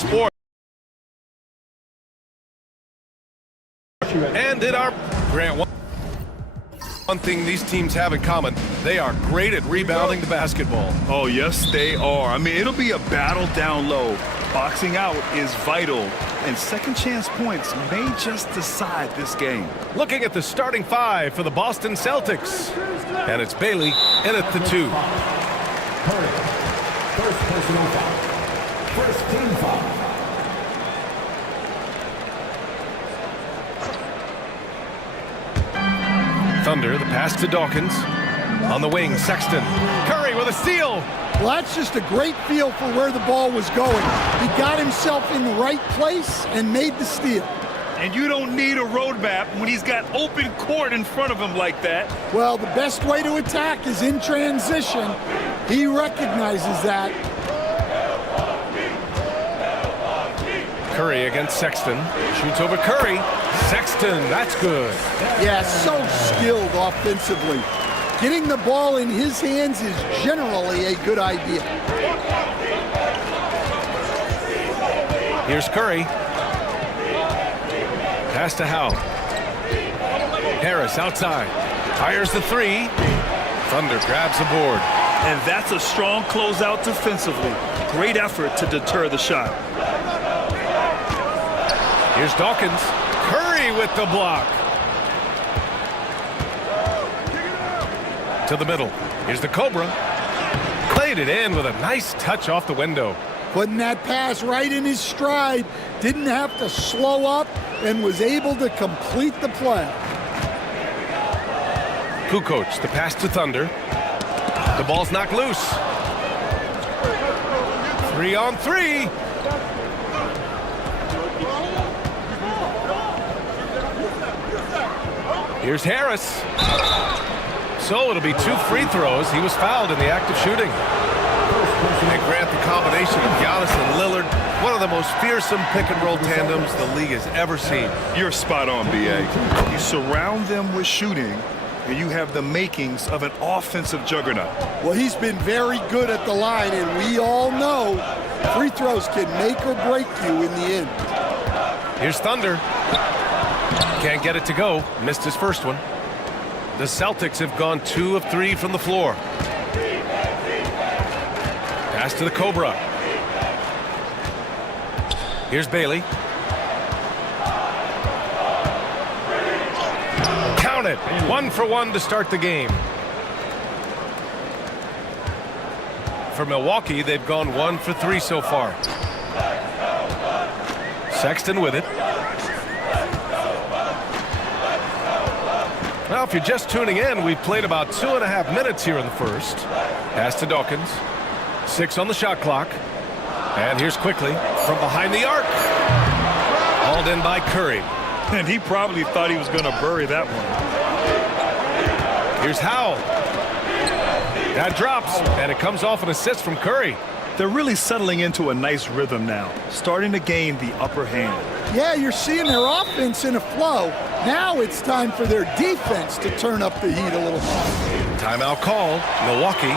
sport. And in our Grant, one thing these teams have in common, they are great at rebounding the basketball. Oh, yes, they are. I mean, it'll be a battle down low. Boxing out is vital, and second chance points may just decide this game. Looking at the starting five for the Boston Celtics. And it's Bailey in at the 2. First personal foul. First team foul. Thunder, the pass to Dawkins. On the wing, Sexton. Curry with a steal. Well, that's just a great feel for where the ball was going. He got himself in the right place and made the steal. And you don't need a roadmap when he's got open court in front of him like that. Well, the best way to attack is in transition. He recognizes that. Curry against Sexton. Shoots over Curry. Sexton, that's good. Yeah, so skilled offensively. Getting the ball in his hands is generally a good idea. Here's Curry. Pass to Howe. Harris outside. Fires the 3. Thunder grabs the board. And that's a strong closeout defensively. Great effort to deter the shot. Here's Dawkins. Curry with the block. To the middle. Here's the Cobra. Played it in with a nice touch off the window. Putting that pass right in his stride. Didn't have to slow up and was able to complete the play. Kukoc, the pass to Thunder. The ball's knocked loose. 3-on-3. Here's Harris. So it'll be 2 free throws. He was fouled in the act of shooting. And Grant, the combination of Giannis and Lillard, one of the most fearsome pick-and-roll tandems the league has ever seen. You're spot on, B.A. You surround them with shooting, and you have the makings of an offensive juggernaut. Well, he's been very good at the line, and we all know free throws can make or break you in the end. Here's Thunder. Can't get it to go. Missed his first one. The Celtics have gone 2 of 3 from the floor. Pass to the Cobra. Here's Bailey. Count it. 1 for 1 to start the game. For Milwaukee, they've gone 1 for 3 so far. Sexton with it. Well, if you're just tuning in, we've played about 2.5 minutes here in the first. Pass to Dawkins. 6 on the shot clock. And here's quickly from behind the arc. Hauled in by Curry. And he probably thought he was going to bury that one. Here's Howe. That drops, and it comes off an assist from Curry. They're really settling into a nice rhythm now, starting to gain the upper hand. Yeah, you're seeing their offense in a flow. Now it's time for their defense to turn up the heat a little more. Timeout call, Milwaukee.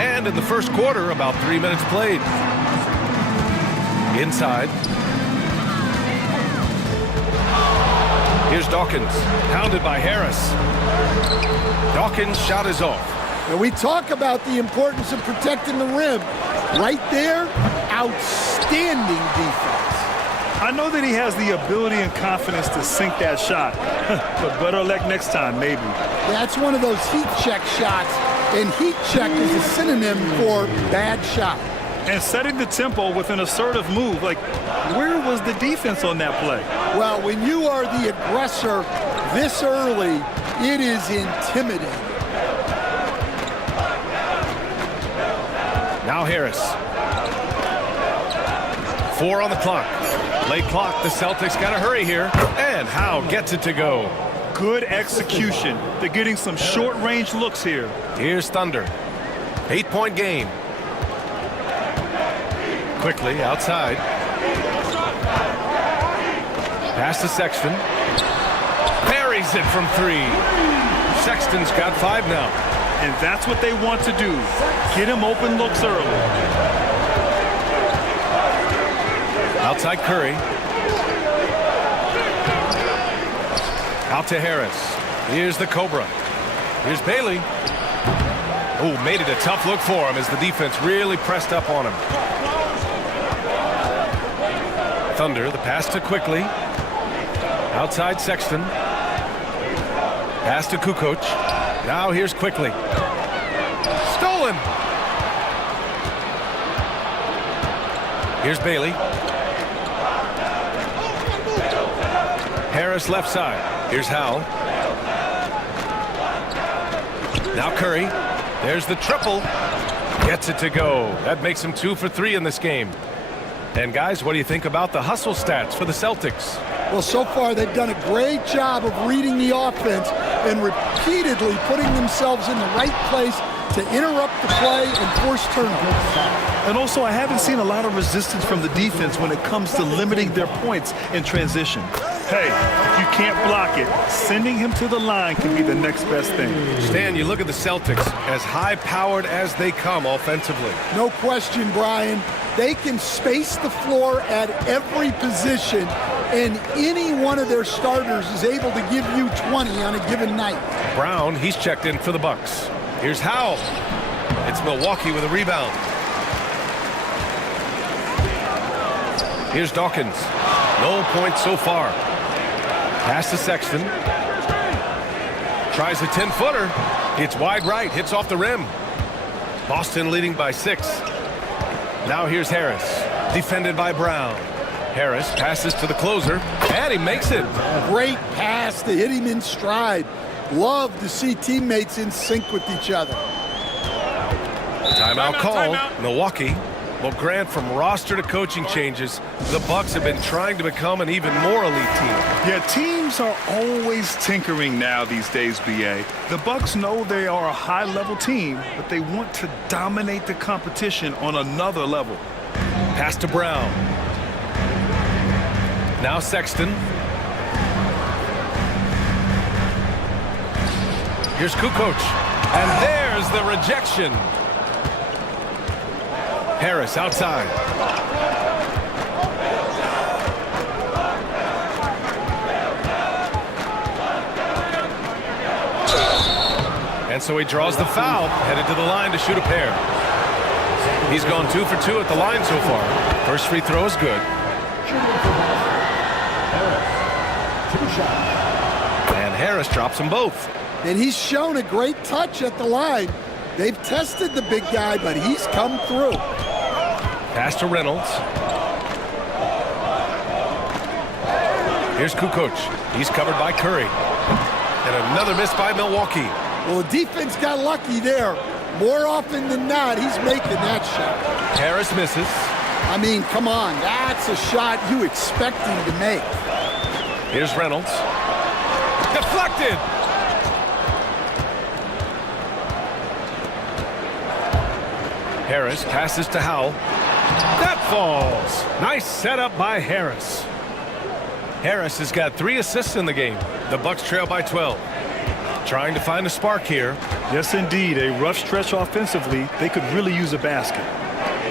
And in the first quarter, about 3 minutes played. Inside. Here's Dawkins, pounded by Harris. Dawkins' shot is off. And we talk about the importance of protecting the rim. Right there, outstanding defense. I know that he has the ability and confidence to sink that shot, but better luck next time, maybe. That's one of those heat check shots, and heat check is a synonym for bad shot. And setting the tempo with an assertive move, like, where was the defense on that play? Well, when you are the aggressor this early, it is intimidating. Now Harris. 4 on the clock. Late clock, the Celtics got to hurry here. And Howe gets it to go. Good execution. They're getting some short-range looks here. Here's Thunder. 8-point game. Quickly outside. Pass to Sexton. Buries it from 3. Sexton's got 5 now. And that's what they want to do. Get him open looks early. Outside Curry. Out to Harris. Here's the Cobra. Here's Bailey. Oh, made it a tough look for him as the defense really pressed up on him. Thunder, the pass to Quickly. Outside Sexton. Pass to Kukoc. Now here's Quickly. Stolen. Here's Bailey. Harris left side. Here's Howell. Now Curry. There's the triple. Gets it to go. That makes him 2 for 3 in this game. And guys, what do you think about the hustle stats for the Celtics? Well, so far they've done a great job of reading the offense and repeatedly putting themselves in the right place to interrupt the play and force turnovers. And also, I haven't seen a lot of resistance from the defense when it comes to limiting their points in transition. Hey, if you can't block it, sending him to the line can be the next best thing. Stan, you look at the Celtics, as high-powered as they come offensively. No question, Brian. They can space the floor at every position, and any one of their starters is able to give you 20 on a given night. Brown, he's checked in for the Bucks. Here's Howell. It's Milwaukee with a rebound. Here's Dawkins. No points so far. Pass to Sexton. Tries a 10-footer. It's wide right. Hits off the rim. Boston leading by 6. Now here's Harris. Defended by Brown. Harris passes to the closer. And he makes it. Great pass to hit him in stride. Love to see teammates in sync with each other. Timeout called. Milwaukee. Well, Grant, from roster to coaching changes, the Bucks have been trying to become an even more elite team. Yeah, teams are always tinkering now these days, BA. The Bucks know they are a high-level team, but they want to dominate the competition on another level. Pass to Brown. Now Sexton. Here's Kukoc. And there's the rejection. Harris outside. And so he draws the foul, headed to the line to shoot a pair. He's gone 2 for 2 at the line so far. First free throw is good. And Harris drops them both. And he's shown a great touch at the line. They've tested the big guy, but he's come through. Pass to Reynolds. Here's Kukoc. He's covered by Curry. And another miss by Milwaukee. Well, the defense got lucky there. More often than not, he's making that shot. Harris misses. I mean, come on. That's a shot you expect him to make. Here's Reynolds. Deflected. Harris passes to Howell. That falls. Nice setup by Harris. Harris has got 3 assists in the game. The Bucks trail by 12. Trying to find a spark here. Yes, indeed. A rough stretch offensively. They could really use a basket.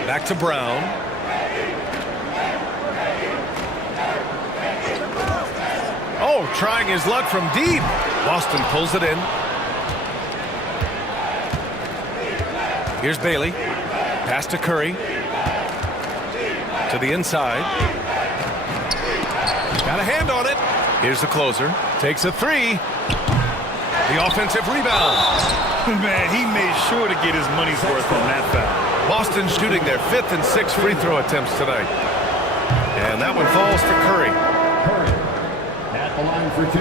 Back to Brown. Oh, trying his luck from deep. Boston pulls it in. Here's Bailey. Pass to Curry. To the inside. Got a hand on it. Here's the closer. Takes a 3. The offensive rebound. Man, he made sure to get his money's worth on that foul. Boston shooting their 5th and 6th free throw attempts tonight. And that one falls for Curry. Curry at the line for 2.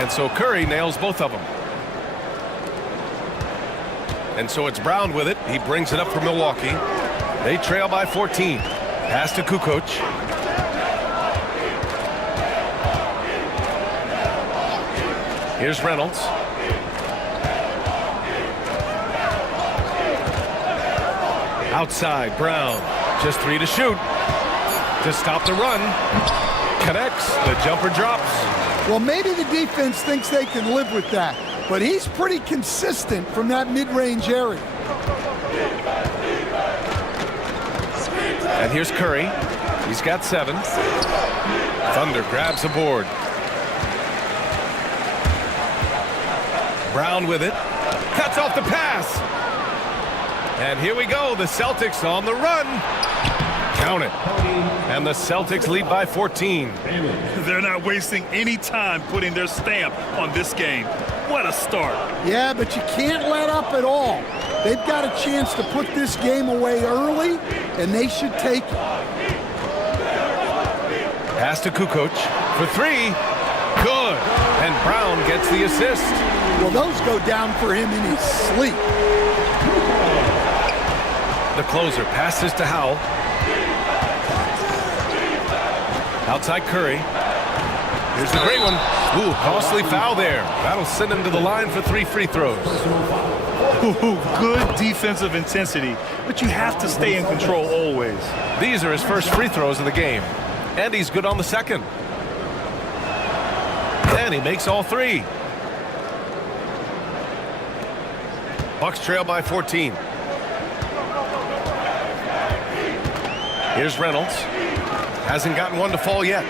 And so Curry nails both of them. And so it's Brown with it. He brings it up for Milwaukee. They trail by 14. Pass to Kukoc. Here's Reynolds. Outside, Brown. Just 3 to shoot. to stop the run. Connects. The jumper drops. Well, maybe the defense thinks they can live with that, but he's pretty consistent from that mid-range area. And here's Curry. He's got 7. Thunder grabs a board. Brown with it. Cuts off the pass. And here we go. The Celtics on the run. Count it. And the Celtics lead by 14. They're not wasting any time putting their stamp on this game. What a start. Yeah, but you can't let up at all. They've got a chance to put this game away early, and they should take it. Pass to Kukoc for 3. Good. And Brown gets the assist. Well, those go down for him in his sleep. The closer passes to Howell. Outside Curry. Here's the great one. Ooh, costly foul there. That'll send him to the line for 3 free throws. Ooh, good defensive intensity, but you have to stay in control always. These are his first free throws of the game. And he's good on the second. And he makes all 3. Bucks trail by 14. Here's Reynolds. Hasn't gotten one to fall yet.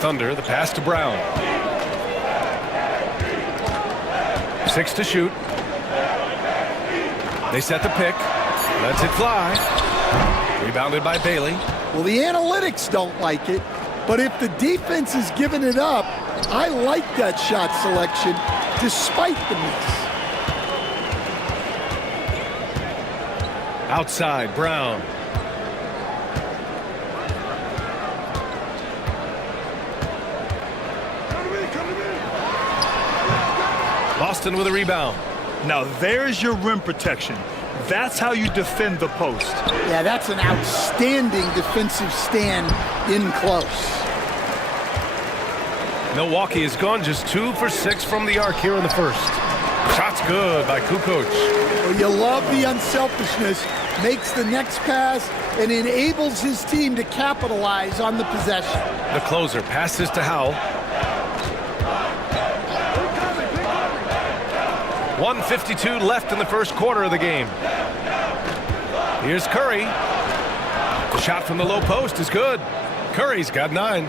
Thunder, the pass to Brown. 6 to shoot. They set the pick. Lets it fly. Rebounded by Bailey. Well, the analytics don't like it, but if the defense is giving it up, I like that shot selection despite the miss. Outside, Brown. Boston with a rebound. Now there's your rim protection. That's how you defend the post. Yeah, that's an outstanding defensive stand in close. Milwaukee has gone just 2 for 6 from the arc here in the first. Shot's good by Kukoc. Well, you love the unselfishness, makes the next pass, and enables his team to capitalize on the possession. The closer passes to Howell. 1:52 left in the first quarter of the game. Here's Curry. The shot from the low post is good. Curry's got 9.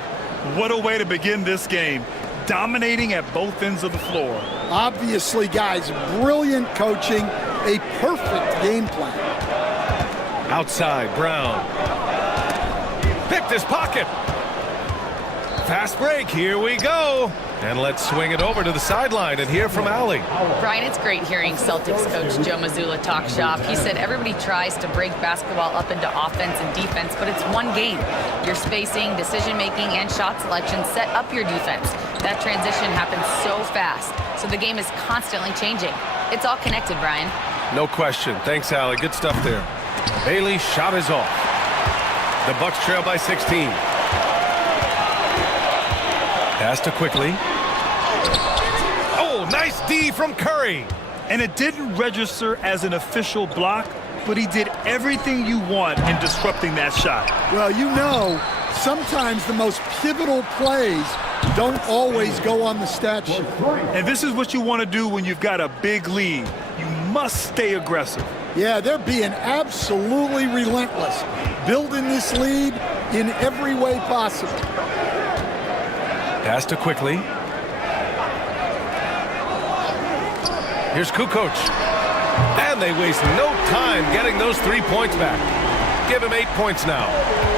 What a way to begin this game. Dominating at both ends of the floor. Obviously, guys, brilliant coaching, a perfect game plan. Outside, Brown. Picked his pocket. Fast break, here we go. And let's swing it over to the sideline and hear from Allie. Brian, it's great hearing Celtics coach Joe Mazzulla talk shop. He said everybody tries to break basketball up into offense and defense, but it's one game. Your spacing, decision-making, and shot selection set up your defense. That transition happens so fast, so the game is constantly changing. It's all connected, Brian. No question. Thanks, Allie. Good stuff there. Bailey's shot is off. The Bucks trail by 16. Pass to Quickly. Oh, nice D from Curry. And it didn't register as an official block, but he did everything you want in disrupting that shot. Well, you know, sometimes the most pivotal plays don't always go on the stat sheet. And this is what you want to do when you've got a big lead. You must stay aggressive. Yeah, they're being absolutely relentless, building this lead in every way possible. Pass to Quickly. Here's Kukoc. And they waste no time getting those 3 points back. Give him 8 points now.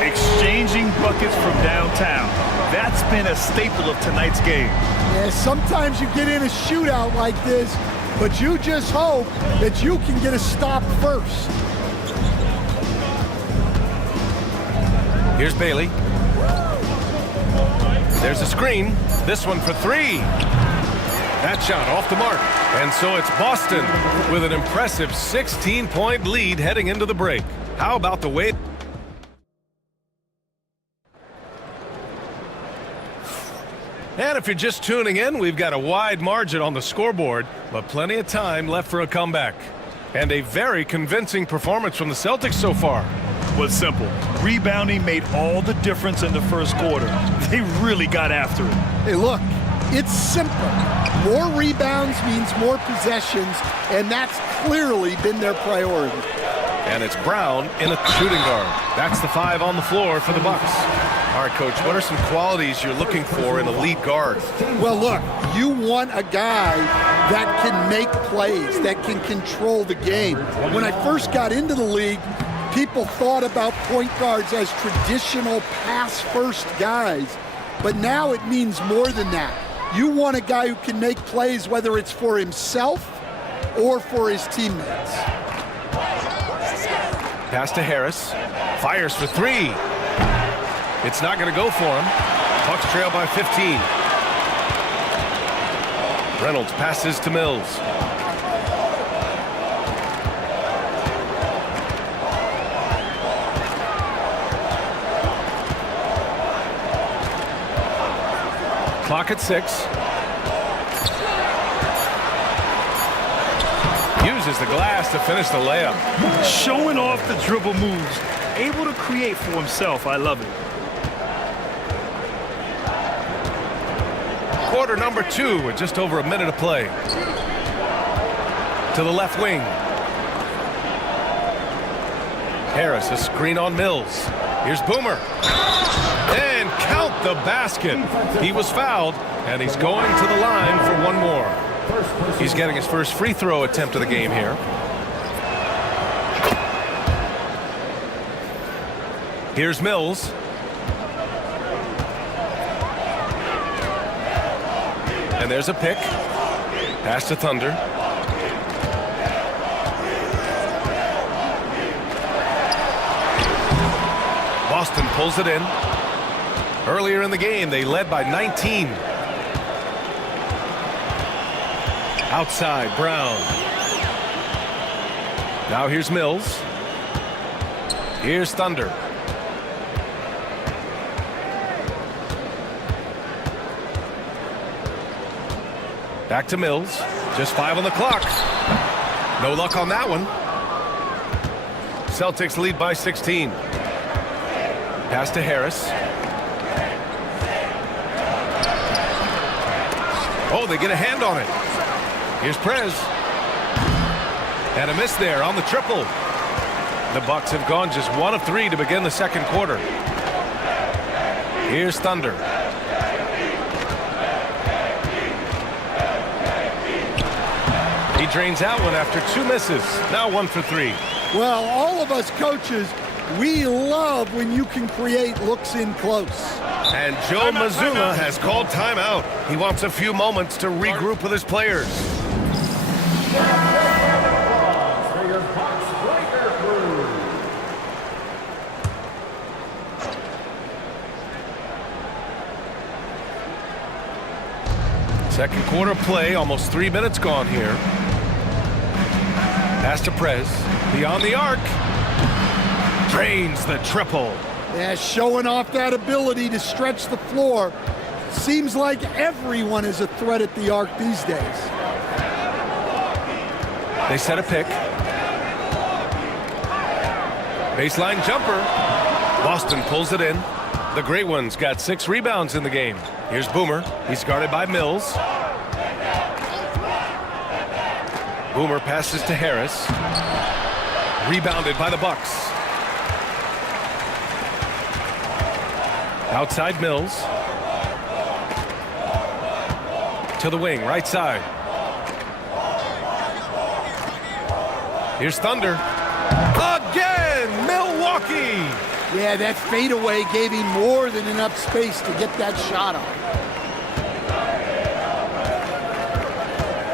Exchanging buckets from downtown. That's been a staple of tonight's game. Yeah, sometimes you get in a shootout like this, but you just hope that you can get a stop first. Here's Bailey. There's a screen. This one for 3. That shot off the mark. And so it's Boston with an impressive 16-point lead heading into the break. How about the way... And if you're just tuning in, we've got a wide margin on the scoreboard, but plenty of time left for a comeback. And a very convincing performance from the Celtics so far. Was simple. Rebounding made all the difference in the first quarter. They really got after it. Hey, look, it's simple. More rebounds means more possessions, and that's clearly been their priority. And it's Brown in a shooting guard. That's the 5 on the floor for the Bucks. All right, Coach, what are some qualities you're looking for in a lead guard? Well, look, you want a guy that can make plays, that can control the game. When I first got into the league, people thought about point guards as traditional pass-first guys, but now it means more than that. You want a guy who can make plays, whether it's for himself or for his teammates. Pass to Harris. Fires for 3. It's not going to go for him. Bucks trail by 15. Reynolds passes to Mills. Clock at 6. Uses the glass to finish the layup. Showing off the dribble moves. Able to create for himself. I love it. Quarter number 2 with just over a minute to play. To the left wing. Harris, a screen on Mills. Here's Boomer. And count the basket. He was fouled, and he's going to the line for one more. He's getting his first free throw attempt of the game here. Here's Mills. And there's a pick. Pass to Thunder. Boston pulls it in. Earlier in the game, they led by 19. Outside, Brown. Now here's Mills. Here's Thunder. Back to Mills. Just 5 on the clock. No luck on that one. Celtics lead by 16. Pass to Harris. Oh, they get a hand on it. Here's Prez. And a miss there on the triple. The Bucks have gone just 1 of 3 to begin the second quarter. Here's Thunder. He drains that one after 2 misses. Now 1 for 3. Well, all of us coaches, we love when you can create looks in close. And Joe Mazzulla has called timeout. He wants a few moments to regroup with his players. Second quarter play, almost 3 minutes gone here. Pass to Prez, beyond the arc. Drains the triple. Yeah, showing off that ability to stretch the floor. Seems like everyone is a threat at the arc these days. They set a pick. Baseline jumper. Boston pulls it in. The Great Ones got 6 rebounds in the game. Here's Boomer. He's guarded by Mills. Boomer passes to Harris. Rebounded by the Bucks. Outside Mills. To the wing, right side. Here's Thunder. Again, Milwaukee. Yeah, that fadeaway gave him more than enough space to get that shot off.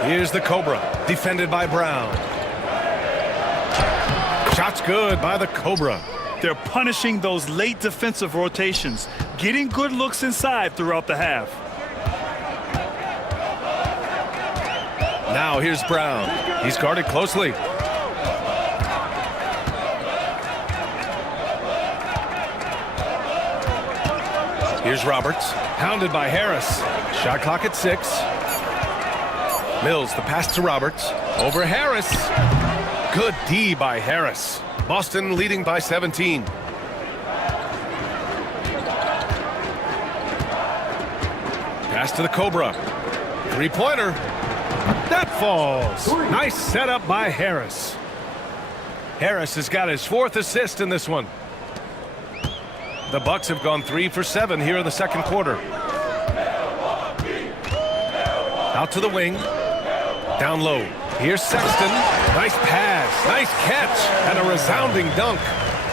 Here's the Cobra, defended by Brown. Shot's good by the Cobra. They're punishing those late defensive rotations, getting good looks inside throughout the half. Now here's Brown. He's guarded closely. Here's Roberts, hounded by Harris. Shot clock at 6. Mills, the pass to Roberts. Over Harris. Good D by Harris. Boston leading by 17. Pass to the Cobra. Three-pointer. That falls. Nice setup by Harris. Harris has got his 4th assist in this one. The Bucks have gone 3 for 7 here in the second quarter. Out to the wing. Down low. Here's Sexton. Nice pass. Nice catch. And a resounding dunk.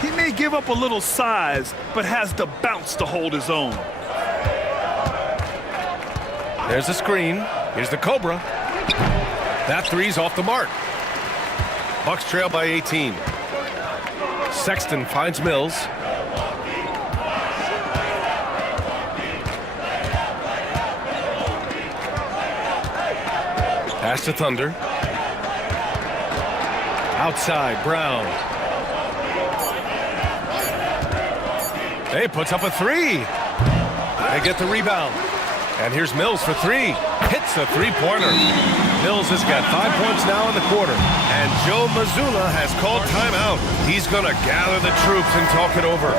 He may give up a little size, but has the bounce to hold his own. There's a screen. Here's the Cobra. That three's off the mark. Bucks trail by 18. Sexton finds Mills. Pass to Thunder. Outside, Brown. Hey, puts up a three. They get the rebound. And here's Mills for three. Hits a three-pointer. Mills has got 5 points now in the quarter. And Joe Mazzulla has called timeout. He's going to gather the troops and talk it over.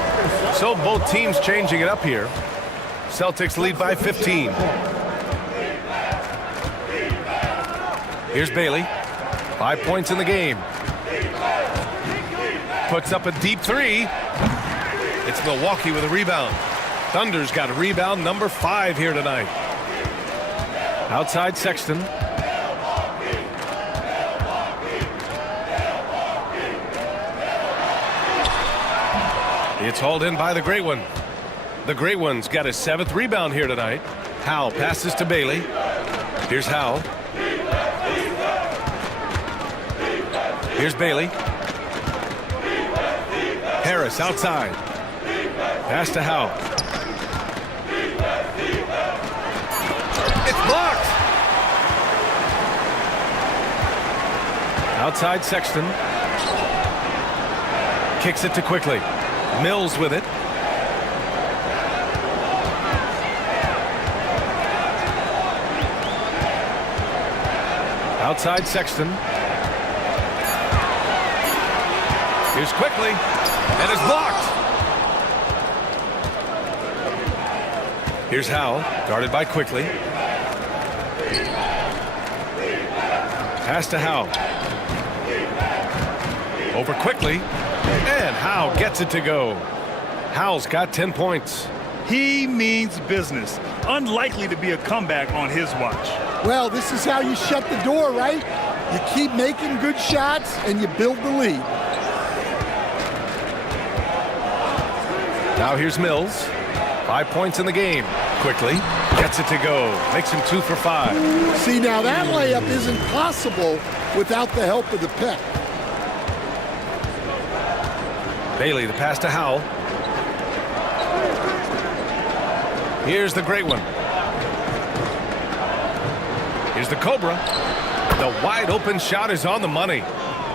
So both teams changing it up here. Celtics lead by 15. Here's Bailey. 5 points in the game. Puts up a deep three. It's Milwaukee with a rebound. Thunder's got a rebound number 5 here tonight. Outside Sexton. It's hauled in by the Great One. The Great One's got his 7th rebound here tonight. Howell passes to Bailey. Here's Howell. Here's Bailey. Harris outside. Pass to Howell. It's blocked. Outside Sexton. Kicks it to Quickly. Mills with it. Outside Sexton. Here's Quickly. And it's blocked. Here's Howell, guarded by Quickly. Pass to Howell. Over Quickly. And Howell gets it to go. Howell's got 10 points. He means business. Unlikely to be a comeback on his watch. Well, this is how you shut the door, right? You keep making good shots and you build the lead. Now here's Mills. 5 points in the game. Quickly gets it to go. Makes him 2 for 5. See, now that layup isn't possible without the help of the pick. Bailey, the pass to Howell. Here's the Great One. Here's the Cobra. The wide open shot is on the money.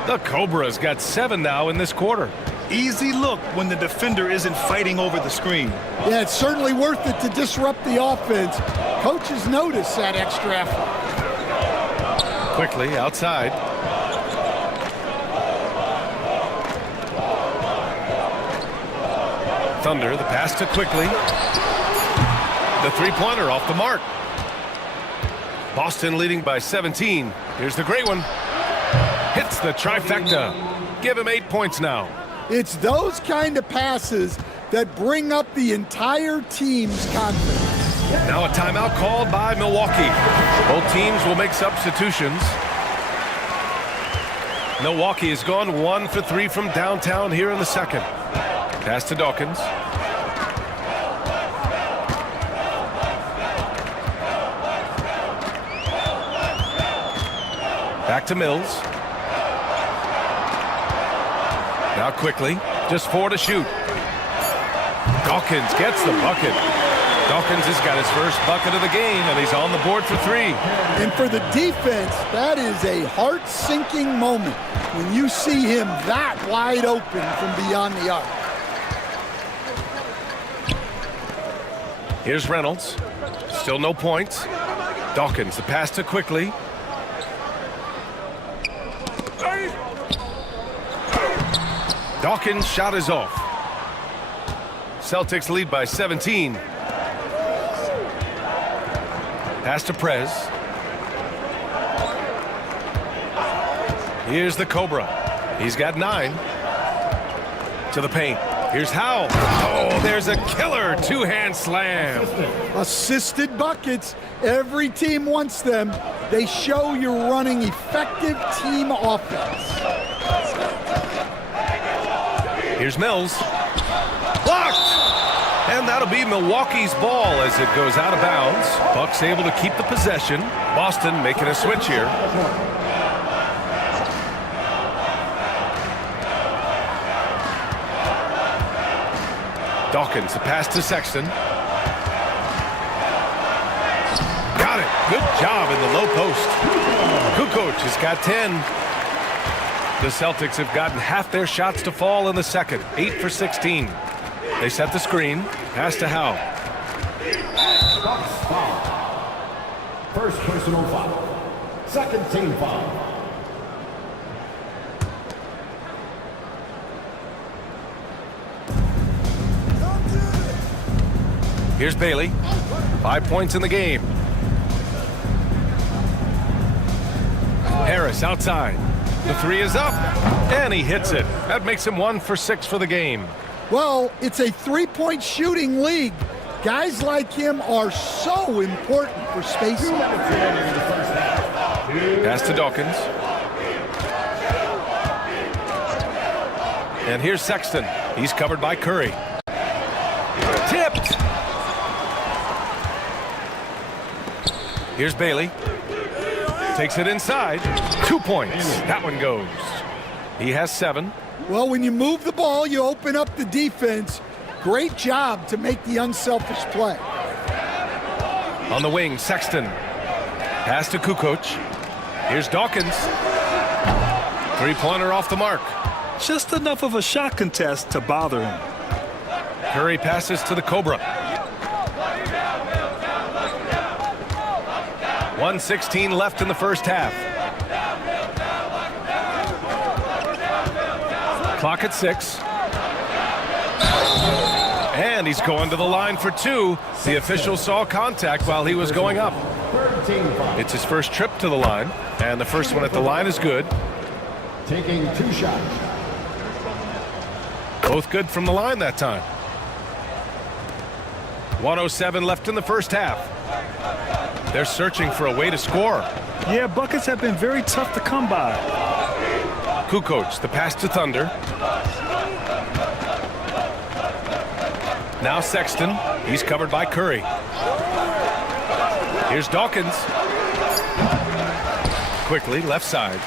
The Cobra's got 7 now in this quarter. Easy look when the defender isn't fighting over the screen. Yeah, it's certainly worth it to disrupt the offense. Coaches notice that extra effort. Quickly outside. Thunder, the pass to Quickly. The three-pointer off the mark. Boston leading by 17. Here's the Great One. Hits the trifecta. Give him 8 points now. It's those kind of passes that bring up the entire team's confidence. Now a timeout called by Milwaukee. Both teams will make substitutions. Milwaukee has gone 1 for 3 from downtown here in the second. Pass to Dawkins. Back to Mills. Now Quickly, just 4 to shoot. Dawkins gets the bucket. Dawkins has got his first bucket of the game, and he's on the board for 3. And for the defense, that is a heart-sinking moment when you see him that wide open from beyond the arc. Here's Reynolds. Still no points. Dawkins, the pass to Quickly. Dawkins' shot is off. Celtics lead by 17. Pass to Prez. Here's the Cobra. He's got 9. To the paint. Here's Howe. Oh, there's a killer two-hand slam. Assisted buckets. Every team wants them. They show you're running effective team offense. Here's Mills. Blocked! And that'll be Milwaukee's ball as it goes out of bounds. Bucks able to keep the possession. Boston making a switch here. Dawkins, the pass to Sexton. Got it. Good job in the low post. Kukoc has got 10. The Celtics have gotten half their shots to fall in the second. 8 for 16. They set the screen. Pass to Howe. Bucks foul. First personal foul. Second team foul. Here's Bailey. 5 points in the game. Harris outside. The 3 is up. And he hits it. That makes him 1 for 6 for the game. Well, it's a three-point shooting league. Guys like him are so important for spacing. Pass to Dawkins. And here's Sexton. He's covered by Curry. Tipped. Here's Bailey. Takes it inside. 2 points. That one goes. He has 7. Well, when you move the ball, you open up the defense. Great job to make the unselfish play. On the wing, Sexton. Pass to Kukoc. Here's Dawkins. Three-pointer off the mark. Just enough of a shot contest to bother him. Curry passes to the Cobra. 1:16 left in the first half. Clock at 6. And he's going to the line for 2. The official saw contact while he was going up. It's his first trip to the line, and the first one at the line is good. Taking 2 shots. Both good from the line that time. 1:07 left in the first half. They're searching for a way to score. Yeah, buckets have been very tough to come by. Kukoc, the pass to Thunder. Now Sexton. He's covered by Curry. Here's Dawkins. Quickly, left side.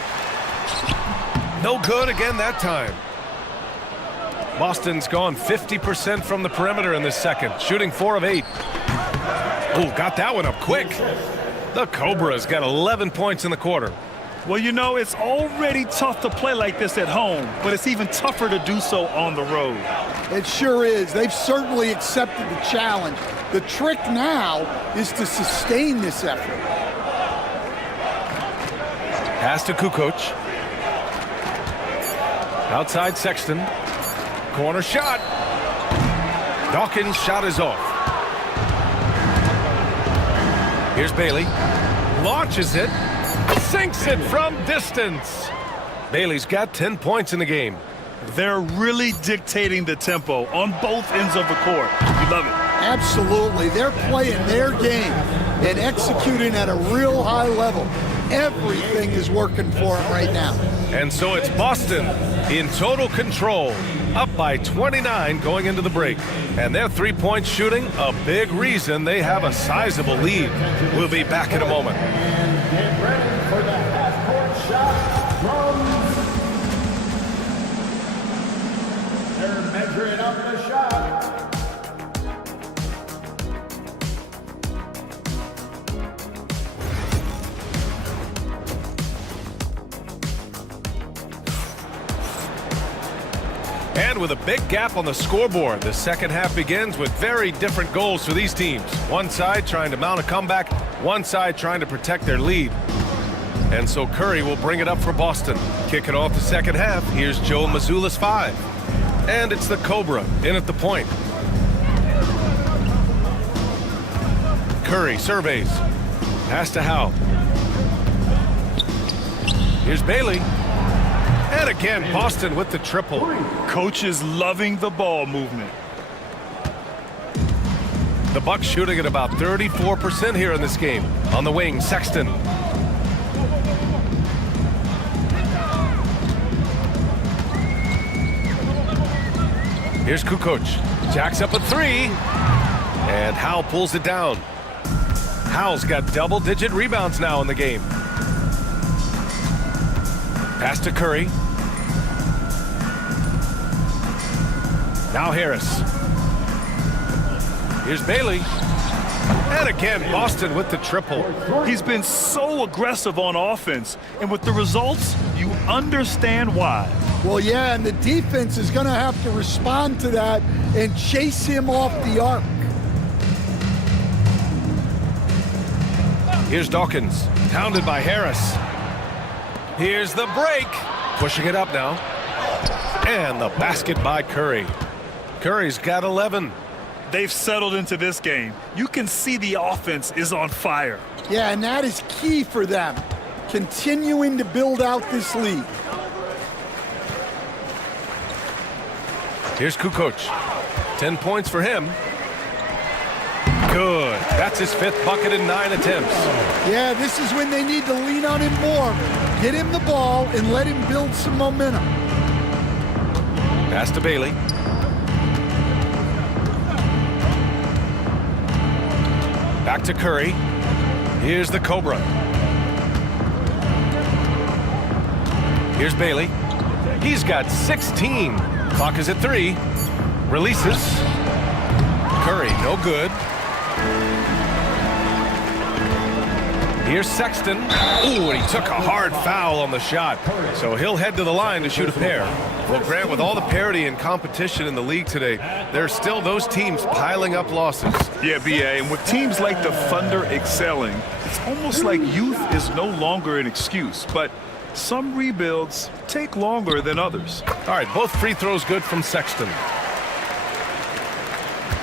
No good again that time. Boston's gone 50% from the perimeter in this second, shooting 4 of 8. Oh, got that one up quick. The Cobra's got 11 points in the quarter. Well, you know, it's already tough to play like this at home, but it's even tougher to do so on the road. It sure is. They've certainly accepted the challenge. The trick now is to sustain this effort. Pass to Kukoc. Outside Sexton. Corner shot. Dawkins' shot is off. Here's Bailey. Launches it. Sinks it from distance. Bailey's got 10 points in the game. They're really dictating the tempo on both ends of the court. We love it. Absolutely. They're playing their game and executing at a real high level. Everything is working for them right now. And so it's Boston in total control, up by 29 going into the break. And their three-point shooting, a big reason they have a sizable lead. We'll be back in a moment. And get ready for the half-court shot from... They're measuring up the shot. And with a big gap on the scoreboard, the second half begins with very different goals for these teams. One side trying to mount a comeback, one side trying to protect their lead. And so Curry will bring it up for Boston. Kicking off the second half, here's Joe Mazzulla's 5. And it's the Cobra in at the point. Curry surveys. Pass to Howe. Here's Bailey. And again, Boston with the triple. Coach is loving the ball movement. The Bucks shooting at about 34% here in this game. On the wing, Sexton. Here's Kukoc. Jacks up a three. And Howe pulls it down. Howe's got double-digit rebounds now in the game. Pass to Curry. Now Harris. Here's Bailey. And again, Boston with the triple. He's been so aggressive on offense, and with the results, you understand why. Well, yeah, and the defense is going to have to respond to that and chase him off the arc. Here's Dawkins, pounded by Harris. Here's the break. Pushing it up now. And the basket by Curry. Curry's got 11. They've settled into this game. You can see the offense is on fire. Yeah, and that is key for them, continuing to build out this lead. Here's Kukoc. 10 points for him. Good. That's his 5th bucket in 9 attempts. Yeah, this is when they need to lean on him more. Get him the ball and let him build some momentum. Pass to Bailey. Back to Curry. Here's the Cobra. Here's Bailey. He's got 16. Clock is at 3. Releases. Curry, no good. Here's Sexton. Ooh, and he took a hard foul on the shot. So he'll head to the line to shoot a pair. Well, Grant, with all the parity and competition in the league today, there's still those teams piling up losses. Yeah, B.A., and with teams like the Thunder excelling, it's almost like youth is no longer an excuse. But some rebuilds take longer than others. All right, both free throws good from Sexton.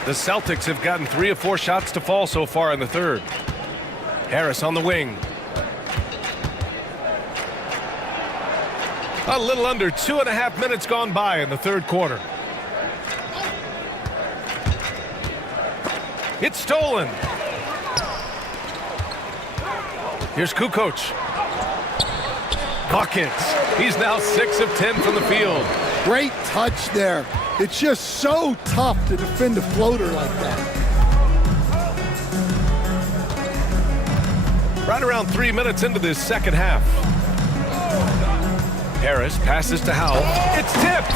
The Celtics have gotten 3 of 4 shots to fall so far in the third. Harris on the wing. A little under 2.5 minutes gone by in the third quarter. It's stolen. Here's Kukoc. Buckets. He's now 6 of 10 from the field. Great touch there. It's just so tough to defend a floater like that. Right around 3 minutes into this second half. Harris passes to Howe. It's tipped.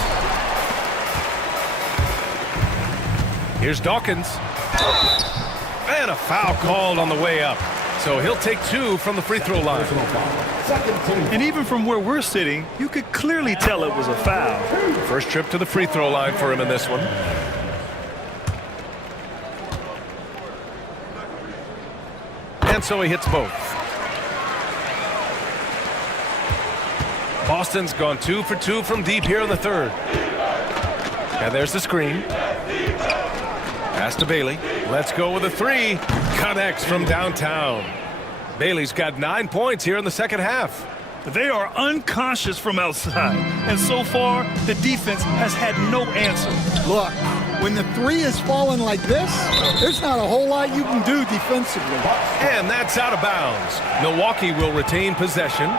Here's Dawkins. And a foul called on the way up. So he'll take 2 from the free throw line. And even from where we're sitting, you could clearly tell it was a foul. First trip to the free throw line for him in this one. And so he hits both. Boston's gone 2 for 2 from deep here in the third. And there's the screen. Pass to Bailey. Let's go with a 3. Connects from downtown. Bailey's got 9 points here in the second half. They are unconscious from outside. And so far, the defense has had no answer. Look, when the 3 is falling like this, there's not a whole lot you can do defensively. And that's out of bounds. Milwaukee will retain possession.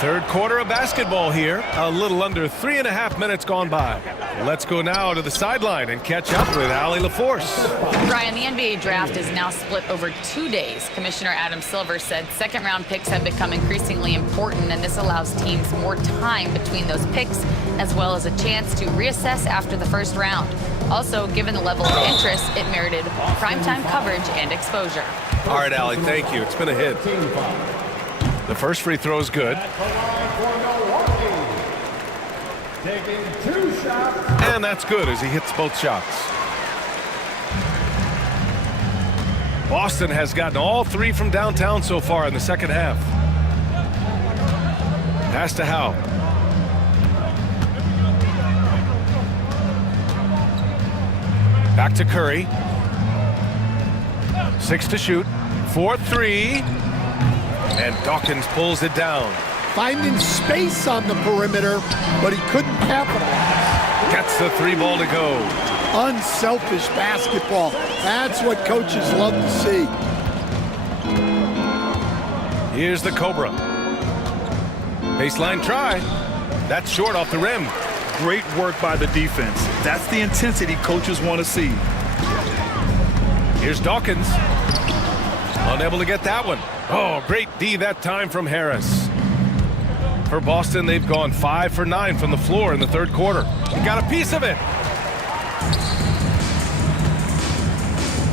Third quarter of basketball here. A little under 3.5 minutes gone by. Let's go now to the sideline and catch up with Allie LaForce. Brian, the NBA draft is now split over 2 days. Commissioner Adam Silver said second-round picks have become increasingly important, and this allows teams more time between those picks, as well as a chance to reassess after the first round. Also, given the level of interest, it merited primetime coverage and exposure. All right, Allie, thank you. It's been a hit. The first free throw is good. Taking 2 shots. And that's good as he hits both shots. Boston has gotten all 3 from downtown so far in the second half. Pass to Howe. Back to Curry. 6 to shoot. 4-3. And Dawkins pulls it down. Finding space on the perimeter, but he couldn't capitalize. Gets the 3 ball to go. Unselfish basketball. That's what coaches love to see. Here's the Cobra. Baseline try. That's short off the rim. Great work by the defense. That's the intensity coaches want to see. Here's Dawkins. Unable to get that one. Oh, great D that time from Harris. For Boston, they've gone 5 for 9 from the floor in the third quarter. He got a piece of it.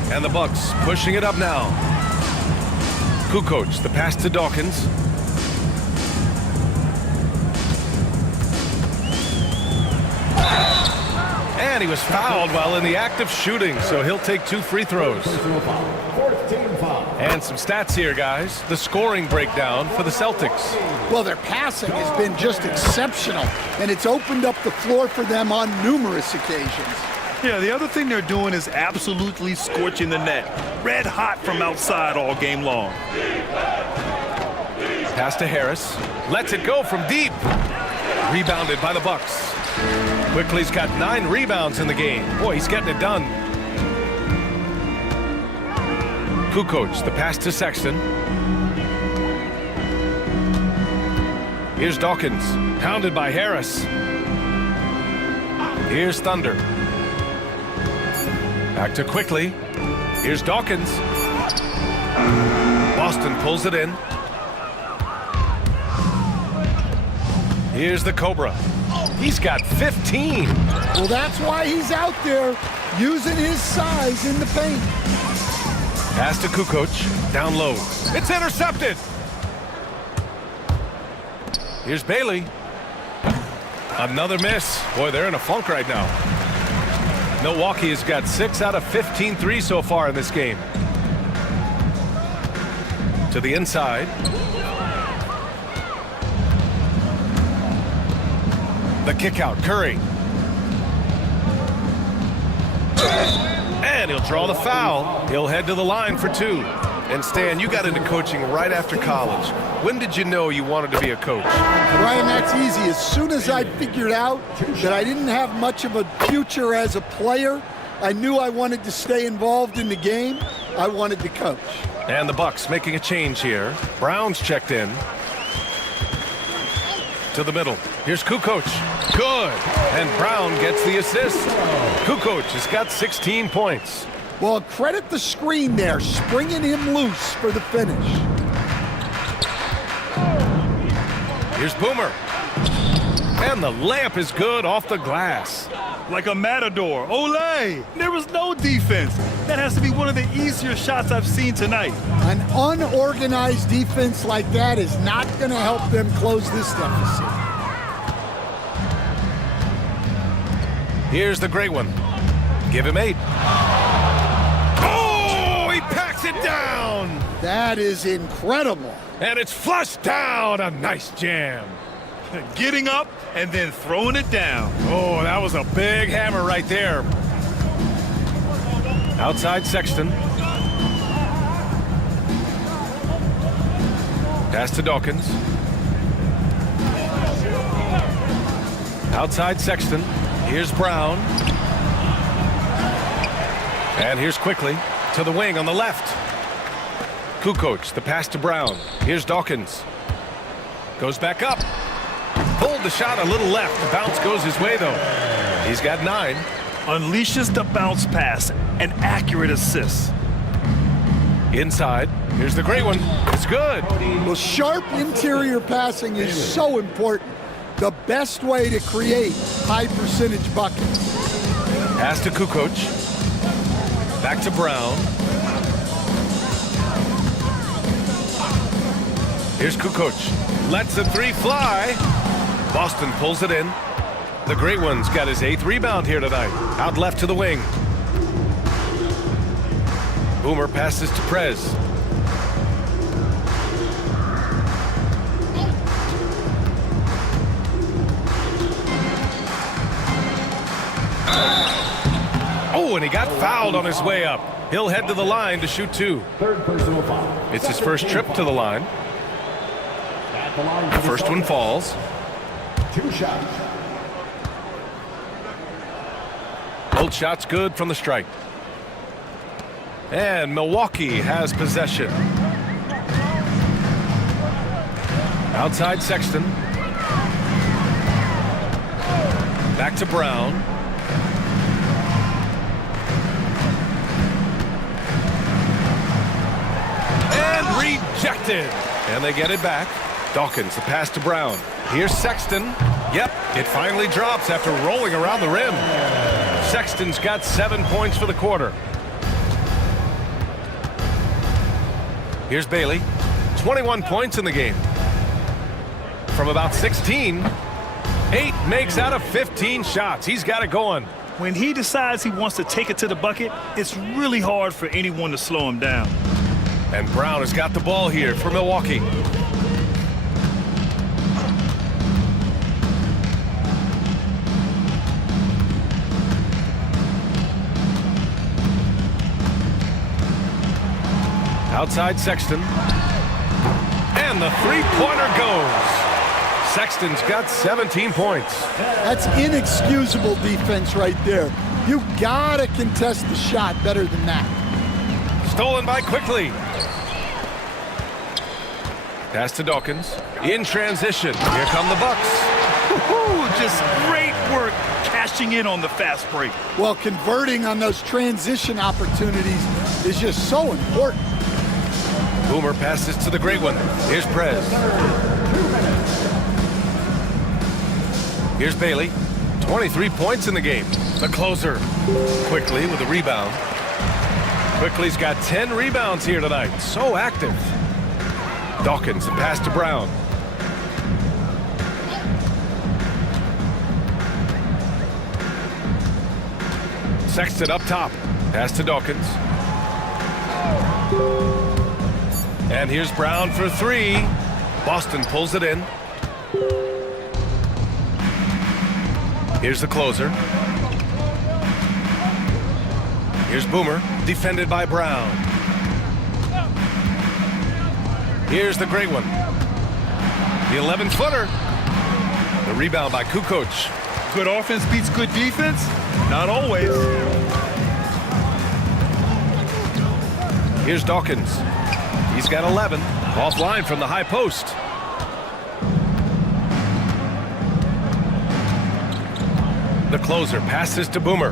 And the Bucks pushing it up now. Kukoc, the pass to Dawkins. And he was fouled while in the act of shooting, so he'll take 2 free throws. And some stats here, guys. The scoring breakdown for the Celtics. Well, their passing has been just exceptional, and it's opened up the floor for them on numerous occasions. Yeah, the other thing they're doing is absolutely scorching the net. Red hot from outside all game long. Pass to Harris. Lets it go from deep. Rebounded by the Bucks. Quickly's got 9 rebounds in the game. Boy, he's getting it done. Kukoc, the pass to Sexton. Here's Dawkins, pounded by Harris. Here's Thunder. Back to Quickly. Here's Dawkins. Boston pulls it in. Here's the Cobra. He's got 15. Well, that's why he's out there using his size in the paint. Pass to Kukoc. Down low. It's intercepted. Here's Bailey. Another miss. Boy, they're in a funk right now. Milwaukee has got 6 out of 15 threes so far in this game. To the inside. The kick out, Curry. And he'll draw the foul. He'll head to the line for 2. And Stan, you got into coaching right after college. When did you know you wanted to be a coach? Ryan, that's easy. As soon as I figured out that I didn't have much of a future as a player, I knew I wanted to stay involved in the game. I wanted to coach. And the Bucks making a change here. Brown's checked in. To the middle. Here's Kukoc. Good. And Brown gets the assist. Kukoc has got 16 points. Well, credit the screen there, springing him loose for the finish. Here's Boomer. And the layup is good off the glass. Like a matador. Olay! There was no defense. That has to be one of the easier shots I've seen tonight. An unorganized defense like that is not going to help them close this deficit. Here's the great one. Give him 8. Oh, he packs it down. That is incredible. And it's flushed down. A nice jam. Getting up and then throwing it down. Oh, that was a big hammer right there. Outside Sexton. Pass to Dawkins. Outside Sexton. Here's Brown. And here's Quickly to the wing on the left. Kukoc, the pass to Brown. Here's Dawkins. Goes back up. Pulled the shot a little left. The bounce goes his way, though. He's got 9. Unleashes the bounce pass. An accurate assist. Inside. Here's the great one. It's good. Well, sharp interior passing is so important. The best way to create high-percentage buckets. Pass to Kukoc. Back to Brown. Here's Kukoc. Lets the 3 fly. Boston pulls it in. The great one's got his 8th rebound here tonight. Out left to the wing. Boomer passes to Prez. Oh, and he got fouled on his way up. He'll head to the line to shoot 2. Third personal foul. It's his first trip to the line. At the line The first one falls. 2 shots. Both shots good from the strike. And Milwaukee has possession. Outside Sexton. Back to Brown. And rejected. And they get it back. Dawkins, the pass to Brown. Here's Sexton. Yep, it finally drops after rolling around the rim. Sexton's got 7 points for the quarter. Here's Bailey. 21 points in the game. From about 16, 8 makes out of 15 shots. He's got it going. When he decides he wants to take it to the bucket, it's really hard for anyone to slow him down. And Brown has got the ball here for Milwaukee. Outside Sexton. And the three-pointer goes. Sexton's got 17 points. That's inexcusable defense right there. You gotta contest the shot better than that. Stolen by Quickly. Pass to Dawkins. In transition. Here come the Bucks. Woo-hoo, just great work cashing in on the fast break. Well, converting on those transition opportunities is just so important. Boomer passes to the great one. Here's Prez. Here's Bailey. 23 points in the game. The closer. Quickly with a rebound. Quickly's got 10 rebounds here tonight. So active. Dawkins, the pass to Brown. Sexton up top. Pass to Dawkins. And here's Brown for 3. Boston pulls it in. Here's the closer. Here's Boomer, defended by Brown. Here's the great one. The 11-footer. The rebound by Kukoc. Good offense beats good defense? Not always. Here's Dawkins. He's got 11. Offline from the high post. The closer passes to Boomer.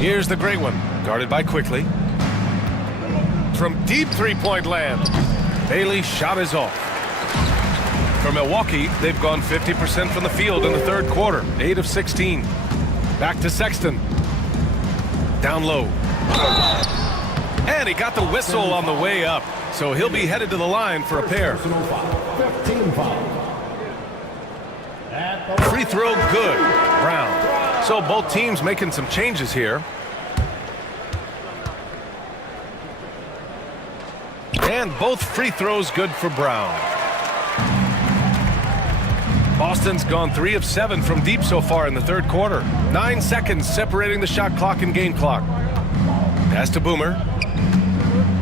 Here's the great one, guarded by Quickly. From deep three-point land, Bailey's shot is off. For Milwaukee, they've gone 50% from the field in the third quarter, 8 of 16. Back to Sexton. Down low. And he got the whistle on the way up, so he'll be headed to the line for a pair. 15 foul. Free throw good, Brown. So both teams making some changes here. And both free throws good for Brown. Boston's gone 3 of 7 from deep so far in the third quarter. 9 seconds separating the shot clock and game clock. Pass to Boomer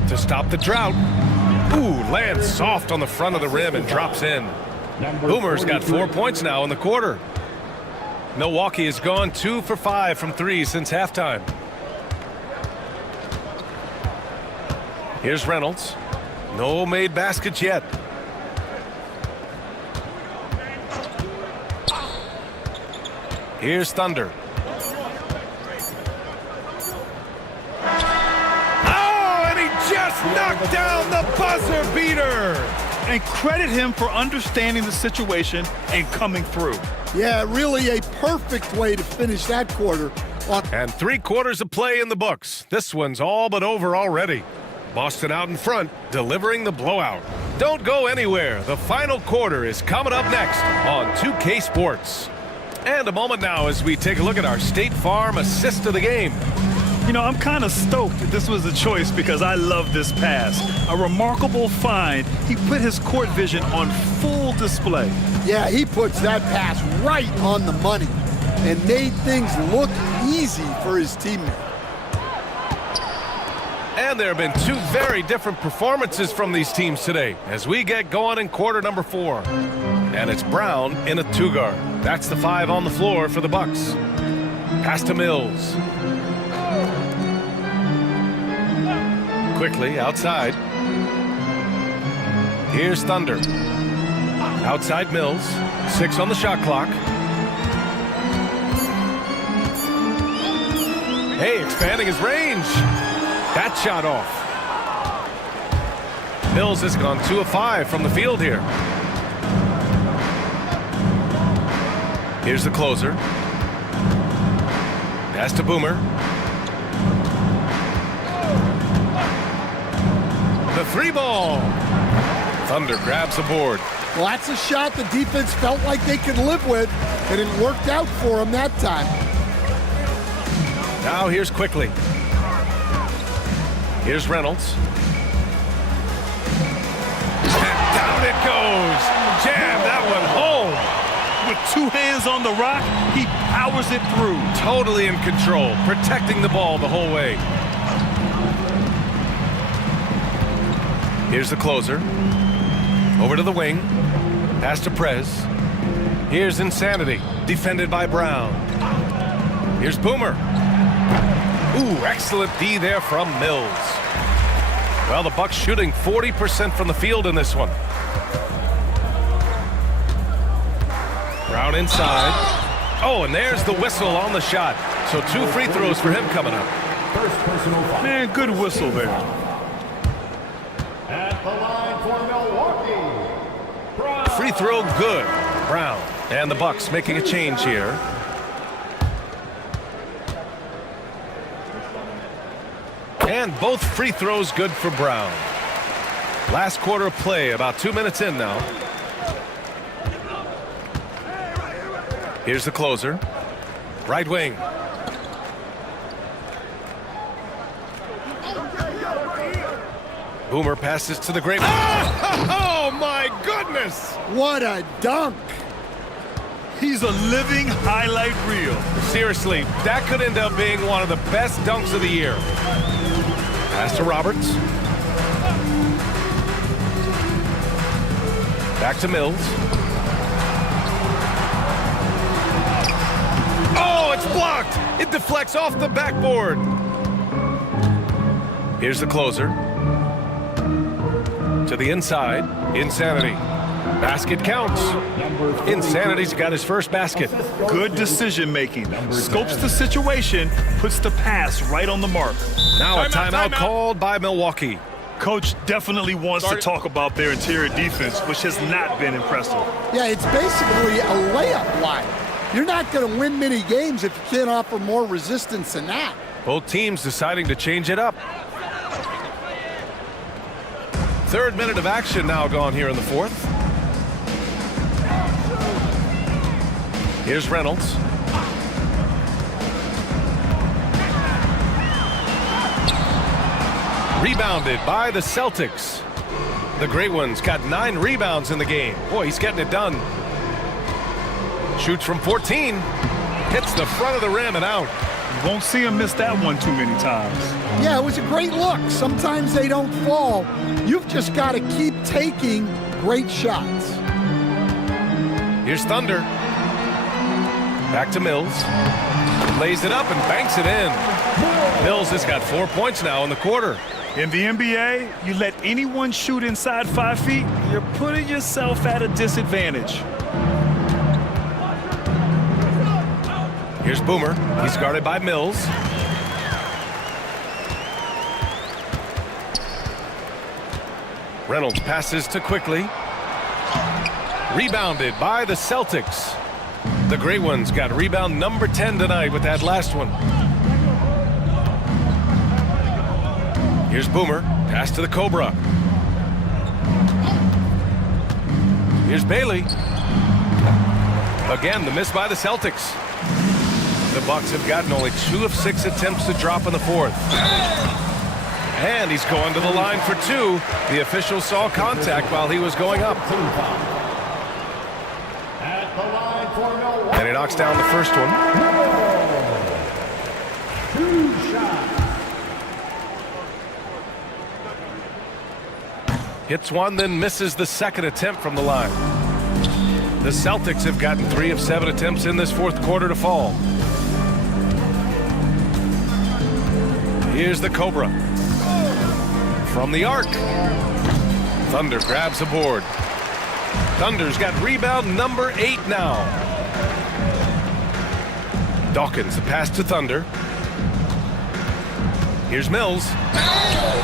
to stop the drought. Ooh, lands soft on the front of the rim and drops in. Boomer's got 4 points now in the quarter. Milwaukee has gone 2 for 5 from 3 since halftime. Here's Reynolds. No made baskets yet. Here's Thunder. Oh, and he just knocked down the buzzer beater. And credit him for understanding the situation and coming through. Yeah, really a perfect way to finish that quarter. And 3 quarters of play in the books. This one's all but over already. Boston out in front, delivering the blowout. Don't go anywhere. The final quarter is coming up next on 2K Sports. And a moment now as we take a look at our State Farm assist of the game. You know, I'm kind of stoked that this was a choice because I love this pass. A remarkable find. He put his court vision on full display. Yeah, he puts that pass right on the money and made things look easy for his teammate. And there have been two very different performances from these teams today as we get going in quarter number 4. And it's Brown in a 2-guard. That's the 5 on the floor for the Bucks. Pass to Mills. Quickly outside. Here's Thunder. Outside Mills. 6 on the shot clock. Hey, expanding his range. That shot off. Mills has gone 2 of 5 from the field here. Here's the closer. Pass to Boomer. The 3-ball. Thunder grabs the board. Well, that's a shot the defense felt like they could live with, and it worked out for them that time. Now here's Quickly. Here's Reynolds. And down it goes. Jam that one home. With 2 hands on the rock, he powers it through. Totally in control, protecting the ball the whole way. Here's the closer. Over to the wing. Pass to Prez. Here's Insanity, defended by Brown. Here's Boomer. Ooh, excellent D there from Mills. Well, the Bucks shooting 40% from the field in this one. Brown inside. Oh, and there's the whistle on the shot. So 2 free throws for him coming up. First personal foul. Man, good whistle there. At the line for Milwaukee. Brown. Free throw good. Brown. And the Bucks making a change here. And both free throws good for Brown. Last quarter of play, about 2 minutes in now. Here's the closer. Right wing. Boomer passes to the great. Oh, my goodness! What a dunk! He's a living highlight reel. Seriously, that could end up being one of the best dunks of the year. Pass to Roberts. Back to Mills. Oh, it's blocked! It deflects off the backboard. Here's the closer. To the inside. Insanity. Basket counts. Insanity's got his first basket. Good decision making. Scopes the situation, puts the pass right on the mark. Now a timeout called by Milwaukee. Coach definitely wants to talk about their interior defense, which has not been impressive. Yeah, it's basically a layup line. You're not going to win many games if you can't offer more resistance than that. Both teams deciding to change it up. 3rd minute of action now gone here in the 4th. Here's Reynolds. Rebounded by the Celtics. The Great Ones got 9 rebounds in the game. Boy, he's getting it done. Shoots from 14. Hits the front of the rim and out. You won't see him miss that one too many times. Yeah, it was a great look. Sometimes they don't fall. You've just got to keep taking great shots. Here's Thunder. Back to Mills. Lays it up and banks it in. Mills has got 4 points now in the quarter. In the NBA, you let anyone shoot inside 5 feet, you're putting yourself at a disadvantage. Here's Boomer. He's guarded by Mills. Reynolds passes to Quickly. Rebounded by the Celtics. The Great Ones got rebound number 10 tonight with that last one. Here's Boomer. Pass to the Cobra. Here's Bailey. Again, the miss by the Celtics. The Bucks have gotten only 2 of 6 attempts to drop in the fourth. And he's going to the line for 2. The official saw contact while he was going up. And he knocks down the first one. Hits one, then misses the second attempt from the line. The Celtics have gotten 3 of 7 attempts in this fourth quarter to fall. Here's the Cobra. From the arc. Thunder grabs a board. Thunder's got rebound number 8 now. Dawkins, the pass to Thunder. Here's Mills.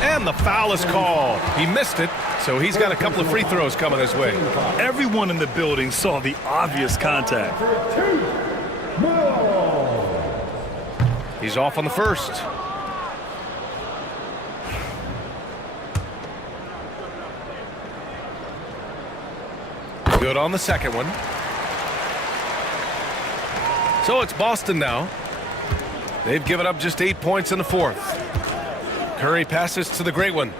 And the foul is called. He missed it, so he's got a couple of free throws coming his way. Everyone in the building saw the obvious contact. He's off on the first. Good on the second one. So it's Boston now. They've given up just 8 points in the fourth. Curry passes to the great one.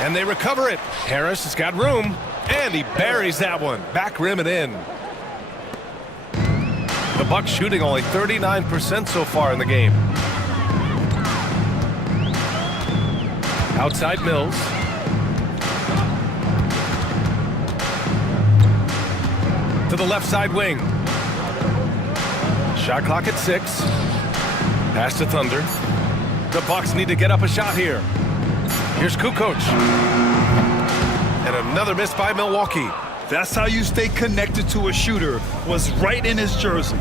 And they recover it. Harris has got room. And he buries that one. Back rim and in. The Bucks shooting only 39% so far in the game. Outside Mills. To the left side wing. Shot clock at 6. Pass to Thunder. The Bucks need to get up a shot here. Here's Kukoc. And another miss by Milwaukee. That's how you stay connected to a shooter. Was right in his jersey.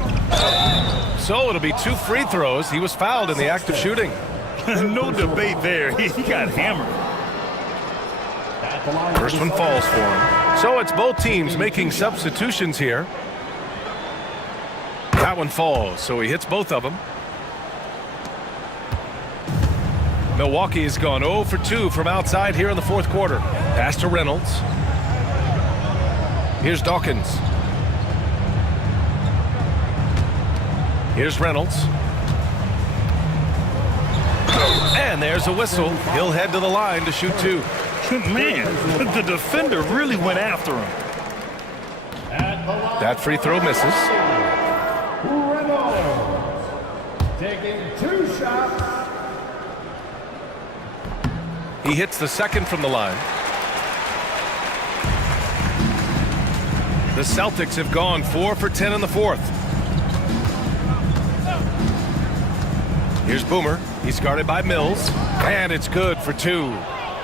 So it'll be 2 free throws. He was fouled in the act of shooting. No debate there. He got hammered. First one falls for him. So it's both teams making substitutions here. That one falls, so he hits both of them. Milwaukee has gone 0 for 2 from outside here in the fourth quarter. Pass to Reynolds. Here's Dawkins. Here's Reynolds. And there's a whistle. He'll head to the line to shoot 2. Man, the defender really went after him. That free throw misses. Taking 2 shots. He hits the second from the line. The Celtics have gone 4 for 10 in the fourth. Here's Boomer. He's guarded by Mills. And it's good for 2.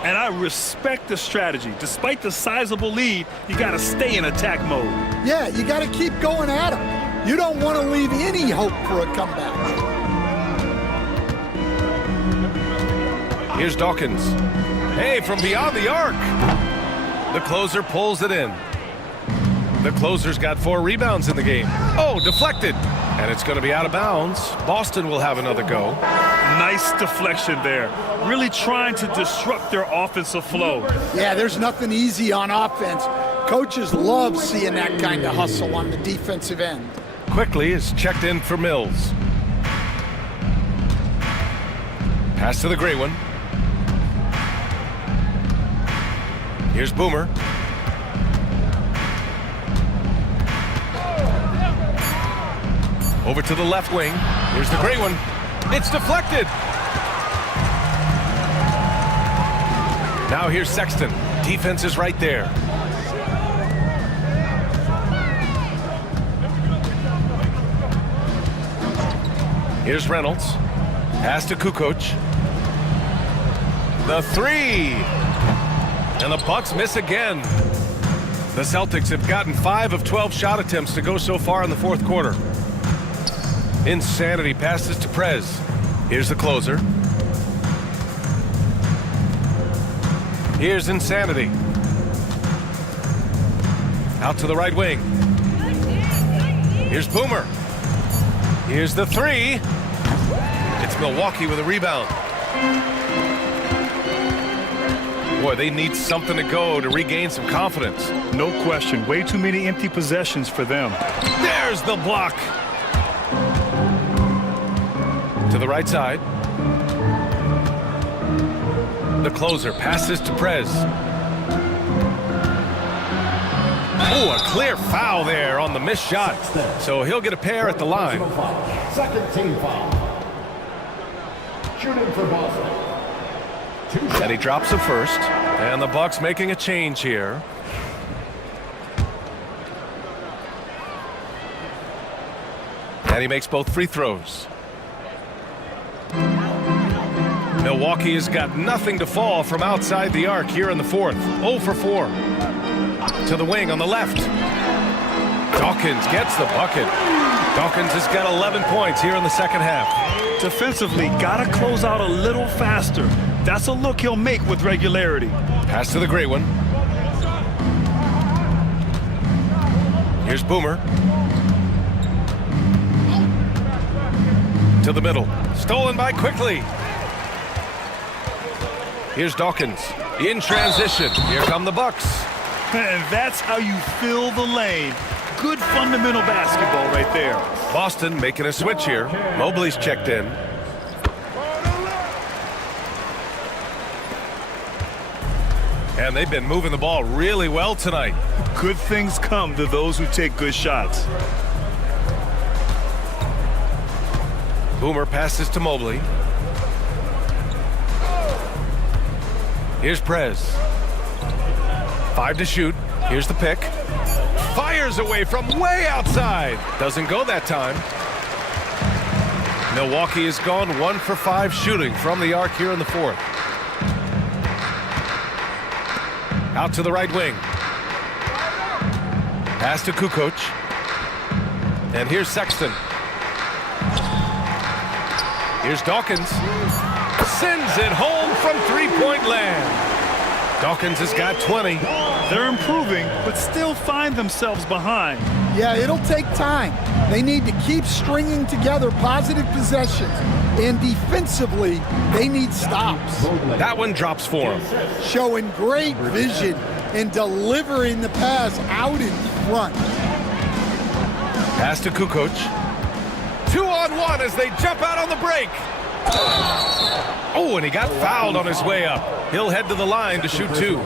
And I respect the strategy. Despite the sizable lead, you got to stay in attack mode. Yeah, you got to keep going at him. You don't want to leave any hope for a comeback. Here's Dawkins. Hey, from beyond the arc. The closer pulls it in. The closer's got 4 rebounds in the game. Oh, deflected. And it's going to be out of bounds. Boston will have another go. Nice deflection there. Really trying to disrupt their offensive flow. Yeah, there's nothing easy on offense. Coaches love seeing that kind of hustle on the defensive end. Quickly is checked in for Mills. Pass to the gray one. Here's Boomer. Over to the left wing. Here's the gray one. It's deflected. Now here's Sexton. Defense is right there. Here's Reynolds. Pass to Kukoc. The 3. And the Bucks miss again. The Celtics have gotten 5 of 12 shot attempts to go so far in the fourth quarter. Insanity passes to Prez. Here's the closer. Here's Insanity. Out to the right wing. Here's Boomer. Here's the 3. It's Milwaukee with a rebound. Boy, they need something to go to regain some confidence. No question. Way too many empty possessions for them. There There's the block. To the right side. The closer passes to Prez. Oh, a clear foul there on the missed shot. So he'll get a pair at the line. Second team foul. Shooting for Boston. And he drops the first. And the Bucks making a change here. And he makes both free throws. Milwaukee has got nothing to fall from outside the arc here in the fourth. 0 for 4. To the wing on the left. Dawkins gets the bucket. Dawkins has got 11 points here in the second half. Defensively, gotta close out a little faster. That's a look he'll make with regularity. Pass to the great one. Here's Boomer. To the middle. Stolen by Quickly. Here's Dawkins. In transition. Here come the Bucks. And that's how you fill the lane. Good fundamental basketball right there. Boston making a switch here. Mobley's checked in. And they've been moving the ball really well tonight. Good things come to those who take good shots. Boomer passes to Mobley. Here's Prez. 5 to shoot. Here's the pick. Fires away from way outside. Doesn't go that time. Milwaukee has gone 1 for 5 shooting from the arc here in the fourth. Out to the right wing. Pass to Kukoc. And here's Sexton. Here's Dawkins. Sends it home from three-point land. Dawkins has got 20. They're improving, but still find themselves behind. Yeah, it'll take time. They need to keep stringing together positive possessions. And defensively, they need stops. That one drops for him. Showing great vision and delivering the pass out in front. Pass to Kukoc. 2-on-1 as they jump out on the break. Oh, and he got fouled on his way up. He'll head to the line to shoot 2.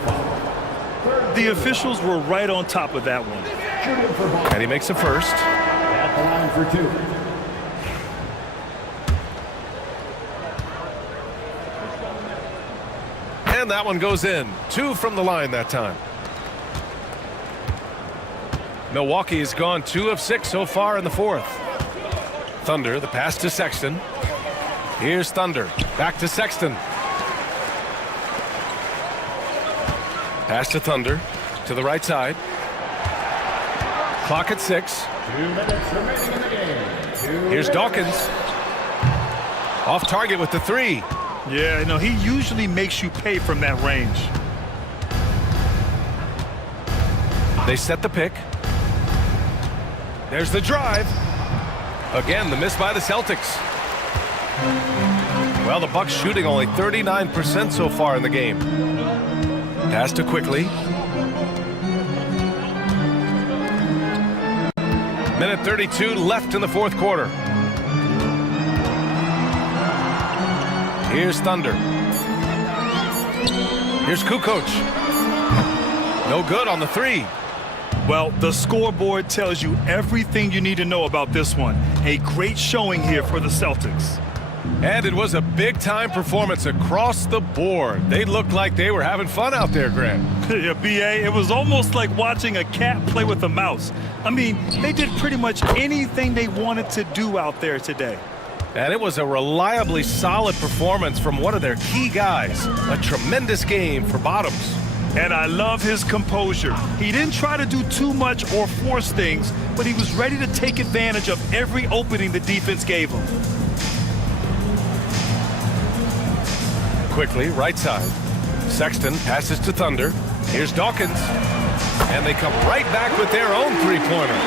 The officials were right on top of that one. And he makes a first. At the line for 2. And that one goes in. 2 from the line that time. Milwaukee has gone 2 of 6 so far in the fourth. Thunder, the pass to Sexton. Here's Thunder. Back to Sexton. Pass to Thunder. To the right side. Clock at 6. 2 minutes remaining in the game. Here's Dawkins. Off target with the 3. Yeah, no, he usually makes you pay from that range. They set the pick. There's the drive. Again, the miss by the Celtics. Well, the Bucks shooting only 39% so far in the game. Pass to Quickly. Minute 32 left in the fourth quarter. Here's Thunder. Here's Kukoc. No good on the 3. Well, the scoreboard tells you everything you need to know about this one. A great showing here for the Celtics. And it was a big-time performance across the board. They looked like they were having fun out there, Grant. Yeah, B.A., it was almost like watching a cat play with a mouse. I mean, they did pretty much anything they wanted to do out there today. And it was a reliably solid performance from one of their key guys. A tremendous game for Bottoms. And I love his composure. He didn't try to do too much or force things, but he was ready to take advantage of every opening the defense gave him. Quickly, right side. Sexton passes to Thunder. Here's Dawkins. And they come right back with their own three-pointer.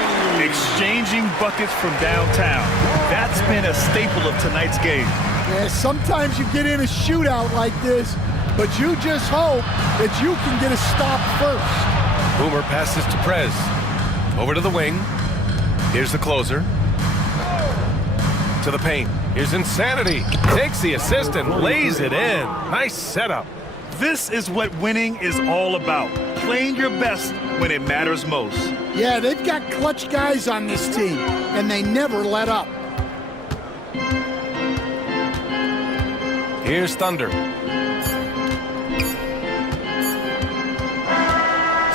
Exchanging buckets from downtown. That's been a staple of tonight's game. Yeah, sometimes you get in a shootout like this, but you just hope that you can get a stop first. Boomer passes to Prez. Over to the wing. Here's the closer. To the paint. Here's Insanity. Takes the assist and lays it in. Nice setup. This is what winning is all about. Playing your best when it matters most. Yeah, they've got clutch guys on this team, and they never let up. Here's Thunder.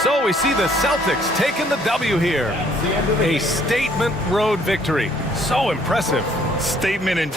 So we see the Celtics taking the W here. A statement road victory. So impressive. Statement in